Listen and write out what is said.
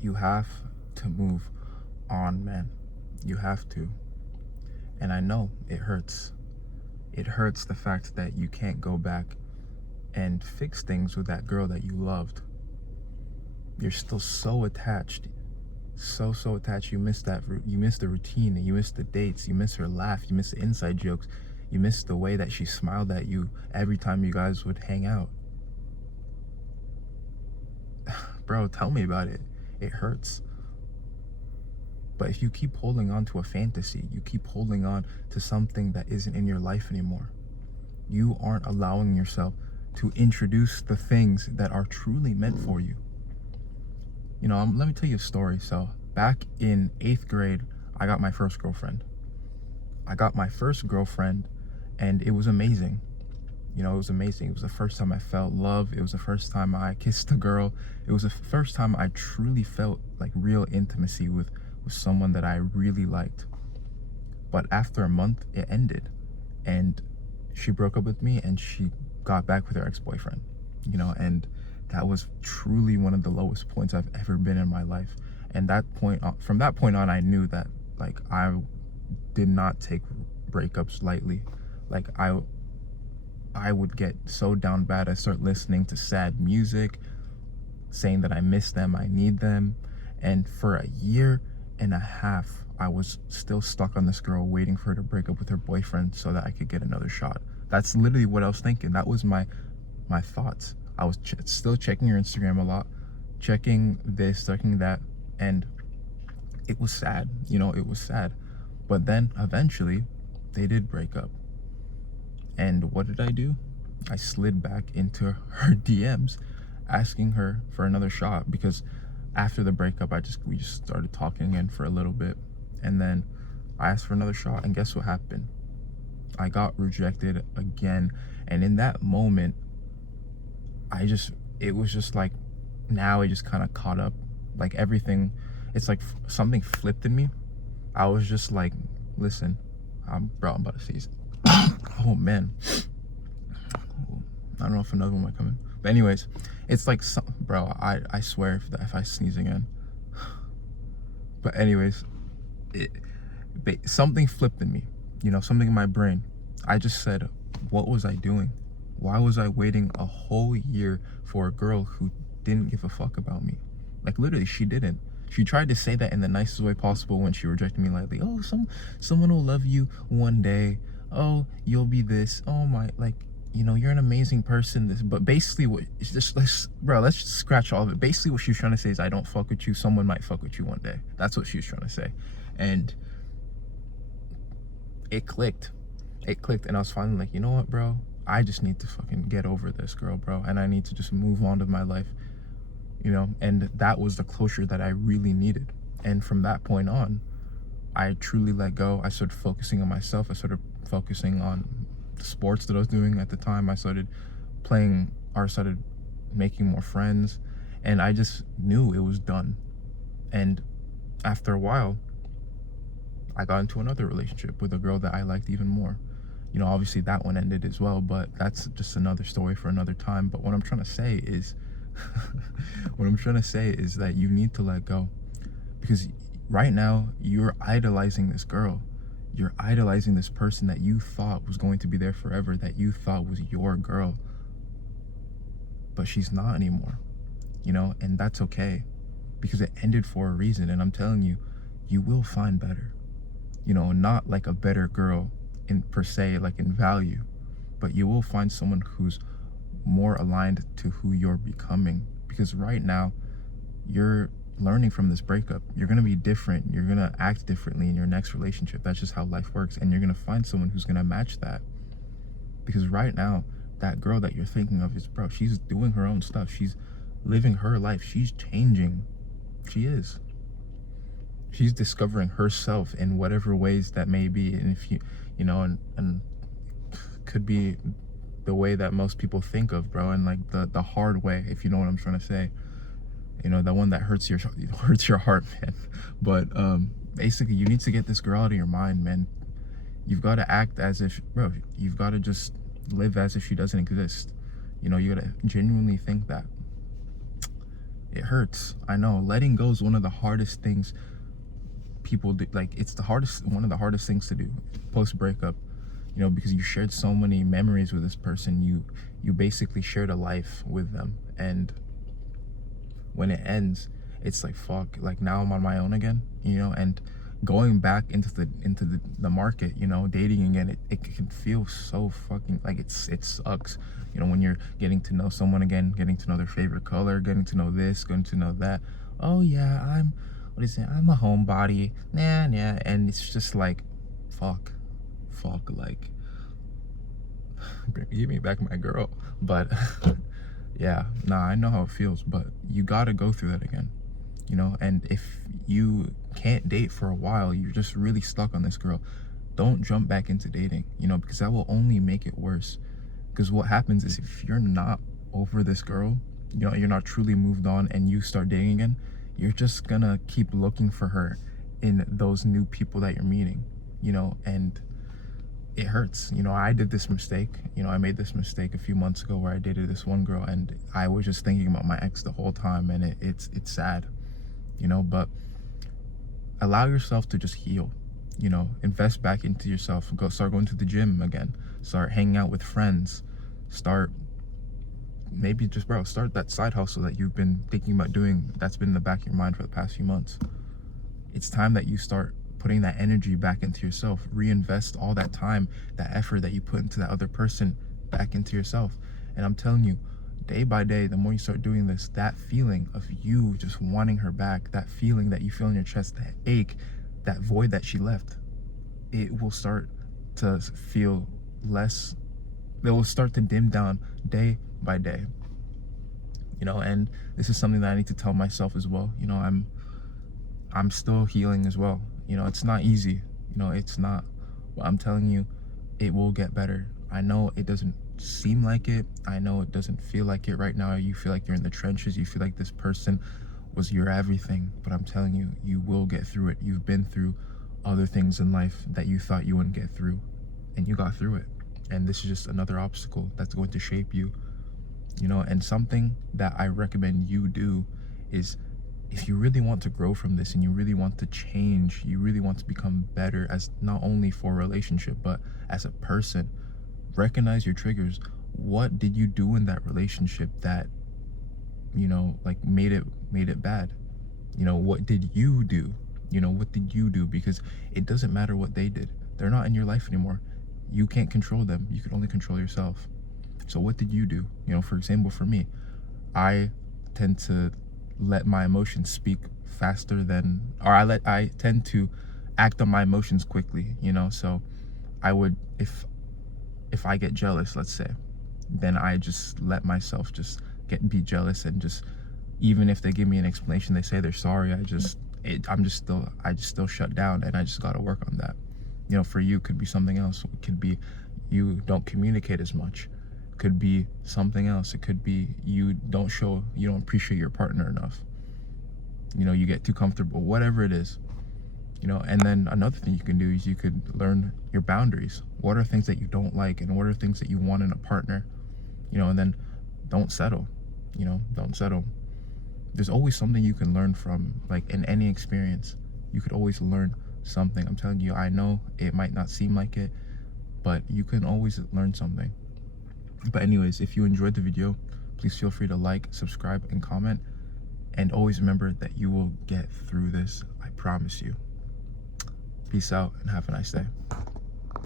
you have to move on, man. You have to. And I know it hurts. It hurts the fact that you can't go back and fix things with that girl that you loved. You're still so attached. So attached. You miss that. You miss the routine. You miss the dates. You miss her laugh. You miss the inside jokes. You miss the way that she smiled at you every time you guys would hang out. Bro, tell me about it. It hurts. But if you keep holding on to a fantasy, you keep holding on to something that isn't in your life anymore, you aren't allowing yourself to introduce the things that are truly meant for you. You know, let me tell you a story. So back in 8th grade, I got my first girlfriend. And it was amazing. You know, it was amazing. It was the first time I felt love. It was the first time I kissed a girl. It was the first time I truly felt like real intimacy with someone that I really liked. But after a month, it ended. And she broke up with me and she got back with her ex-boyfriend. You know, and that was truly one of the lowest points I've ever been in my life. And from that point on, I knew that like I did not take breakups lightly. Like I would get so down bad, I start listening to sad music, saying that I miss them, I need them. And for a year and a half, I was still stuck on this girl, waiting for her to break up with her boyfriend so that I could get another shot. That's literally what I was thinking. That was my thoughts. I was still checking her Instagram a lot, checking this, checking that, and it was sad. You know, it was sad. But then eventually, they did break up. And what did I do? I slid back into her DMs, asking her for another shot, because after the breakup, we just started talking again for a little bit. And then I asked for another shot, and guess what happened? I got rejected again. And in that moment, it was just like, now it just kind of caught up. Like everything, it's like something flipped in me. I was just like, listen, I'm about to sneeze. Oh man. I don't know if another one might come in. But anyways, it's like, bro, I swear if I sneeze again. But anyways, something flipped in me, you know, something in my brain. I just said, what was I doing? Why was I waiting a whole year for a girl who didn't give a fuck about me? Like literally, she didn't. She tried to say that in the nicest way possible when she rejected me lightly. Oh, someone will love you one day. Oh, you'll be this. Oh my, like, you know, you're an amazing person. But basically, let's just scratch all of it. Basically, what she was trying to say is, I don't fuck with you. Someone might fuck with you one day. That's what she was trying to say. And it clicked. And I was finally like, you know what, bro? I just need to fucking get over this girl, bro. And I need to just move on with my life, you know? And that was the closure that I really needed. And from that point on, I truly let go. I started focusing on myself. I started focusing on the sports that I was doing at the time. I started started making more friends. And I just knew it was done. And after a while, I got into another relationship with a girl that I liked even more. You know, obviously that one ended as well, but that's just another story for another time. But what I'm trying to say is, that you need to let go. Because right now, you're idolizing this girl. You're idolizing this person that you thought was going to be there forever, that you thought was your girl. But she's not anymore, you know, and that's okay. Because it ended for a reason. And I'm telling you, you will find better. You know, not like a better girl in per se, like in value, but you will find someone who's more aligned to who you're becoming. Because right now, you're learning from this breakup. You're going to be different. You're going to act differently in your next relationship. That's just how life works. And you're going to find someone who's going to match that. Because right now, that girl that you're thinking of is, bro, she's doing her own stuff. She's living her life. She's changing. She is. She's discovering herself in whatever ways that may be. And if you know, and could be the way that most people think of, bro, and like the hard way, if you know what I'm trying to say. You know, the one that hurts your heart, man. But basically, you need to get this girl out of your mind, man. You've got to act as if, bro, you've got to just live as if she doesn't exist. You know, you got to genuinely think that. It hurts. I know. Letting go is one of the hardest things people do. Like, it's one of the hardest things to do post breakup, you know, because you shared so many memories with this person. You basically shared a life with them, and when it ends, it's like, fuck, like now I'm on my own again, you know. And going back into the market, you know, dating again, it can feel so fucking like it sucks, you know, when you're getting to know someone again, getting to know their favorite color, getting to know this, getting to know that. Oh yeah, what is it, I'm a homebody, nah, and it's just like, fuck, like, give me back my girl. But yeah, nah, I know how it feels, but you gotta go through that again, you know. And if you can't date for a while, you're just really stuck on this girl, don't jump back into dating, you know, because that will only make it worse. Because what happens is, if you're not over this girl, you know, you're not truly moved on, and you start dating again, you're just gonna keep looking for her in those new people that you're meeting, you know. And it hurts, you know. I did this mistake, you know, I made this mistake a few months ago where I dated this one girl, and I was just thinking about my ex the whole time, and it's sad, you know. But allow yourself to just heal, you know. Invest back into yourself. Start going to the gym again, start hanging out with friends, start maybe just, bro, start that side hustle that you've been thinking about doing, that's been in the back of your mind for the past few months. It's time that you start putting that energy back into yourself. Reinvest all that time, that effort that you put into that other person back into yourself. And I'm telling you, day by day, the more you start doing this, that feeling of you just wanting her back, that feeling that you feel in your chest, that ache, that void that she left, it will start to feel less, it will start to dim down day by day, you know. And this is something that I need to tell myself as well, you know. I'm still healing as well, you know. It's not easy, you know, it's not, but I'm telling you, it will get better. I know it doesn't seem like it, I know it doesn't feel like it right now. You feel like you're in the trenches, you feel like this person was your everything, but I'm telling you, you will get through it. You've been through other things in life that you thought you wouldn't get through, and you got through it. And this is just another obstacle that's going to shape you, you know. And something that I recommend you do is, if you really want to grow from this, and you really want to change, you really want to become better, as not only for a relationship but as a person, recognize your triggers. What did you do in that relationship that, you know, like made it bad? You know, what did you do? You know, what did you do? Because it doesn't matter what they did, they're not in your life anymore. You can't control them, you can only control yourself. So what did you do? You know, for example, for me, I tend to let my emotions speak faster than, or I tend to act on my emotions quickly, you know. So I would, if I get jealous, let's say, then I just let myself just be jealous, and just, even if they give me an explanation, they say they're sorry, I just still shut down, and I just got to work on that. You know, for you, it could be something else. It could be you don't communicate as much. It could be something else. It could be you don't appreciate your partner enough. You know, you get too comfortable, whatever it is. You know, and then another thing you can do is you could learn your boundaries. What are things that you don't like, and what are things that you want in a partner? You know, and then don't settle. You know, don't settle. There's always something you can learn from, like, in any experience. You could always learn something. I'm telling you, I know it might not seem like it, but you can always learn something. But anyways, if you enjoyed the video, please feel free to like, subscribe, and comment. And always remember that you will get through this. I promise you. Peace out, and have a nice day.